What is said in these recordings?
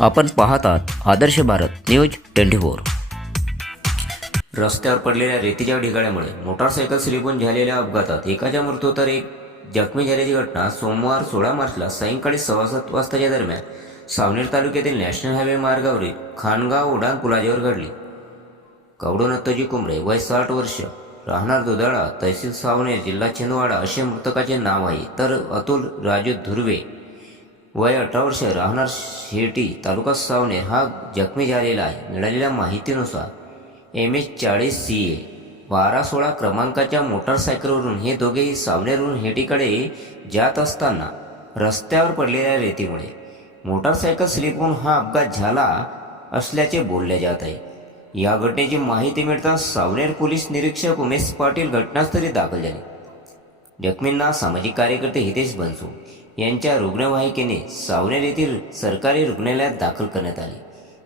आपण पाहतात आदर्श भारत न्यूज 24। रस्त्यावर पडलेल्या रेतीच्या ढिगाऱ्यामुळे मोटारसायकल स्लिपहून झालेल्या अपघातात एकाचा मृत्यू तर एक जखमी झाल्याची घटना सोमवार 16 मार्चला सायंकाळी 7:15 वाजताच्या दरम्यान सावनेर तालुक्यातील नॅशनल हायवे मार्गावरील खानगाव उड्डाण पुलाजवळ घडली। कवडू नत्तोजी कुंबळे वय 60 वर्ष, राहणार दुधाळा, तहसील सावनेर, जिल्हा छिंदवाडा असे मृतकाचे नाव आहे। तर अतुल राजू धुर्वे वय 18 वर्ष, राहणार शेटी, तालुका सावनेर हा जखमी झालेला आहे। मिळालेल्या माहितीनुसार MS40CA 1216 क्रमांकाच्या मोटारसायकलवरून हे दोघेही सावनेरहून हेटीकडे जात असताना रस्त्यावर पडलेल्या रेतीमुळे मोटारसायकल स्लिप होऊन हा अपघात झाला असल्याचे बोलले जात आहे। या घटनेची माहिती मिळताच सावनेर पोलीस निरीक्षक उमेश पाटील घटनास्थळी दाखल झाले। जखमींना सामाजिक कार्यकर्ते हितेश बनसू यांच्या रुग्णवाहिकेने सावनेर येथील सरकारी रुग्णालयात दाखल करण्यात आले।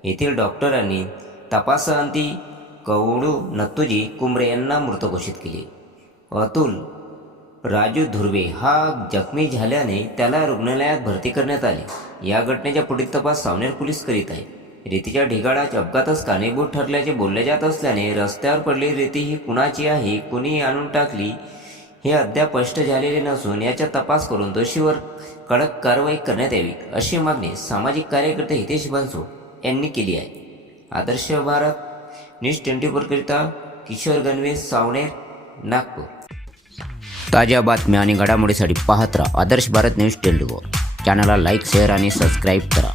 येथील डॉक्टरांनी तपासाअंती कवडू नत्तोजी कुंबळे यांना मृत घोषित केले। अतुल राजू धुर्वे हा जखमी झाल्याने त्याला रुग्णालयात भरती करण्यात आले। या घटनेचा पुढील तपास सावनेर पोलीस करीत आहे। रेतीच्या ढिगाऱ्याच्या अपघातास कारणीभूत ठरल्याचे बोलले जात असल्याने रस्त्यावर पडलेली रेती ही कुणाची आहे, कुणी आणून टाकली हे अद्याप स्पष्ट झालेले नसून याचा तपास करून दोषीवर कडक कारवाई करण्यात यावी अशी मागणी सामाजिक कार्यकर्ते हितेश बनसू यांनी केली आहे। आदर्श भारत न्यूज 24 करिता किशोर गणवे, सावनेर, नागपूर। ताज्या बातम्या आणि घडामोडीसाठी पाहत राहा आदर्श भारत न्यूज 24। चॅनलला लाईक, शेअर आणि सबस्क्राईब करा।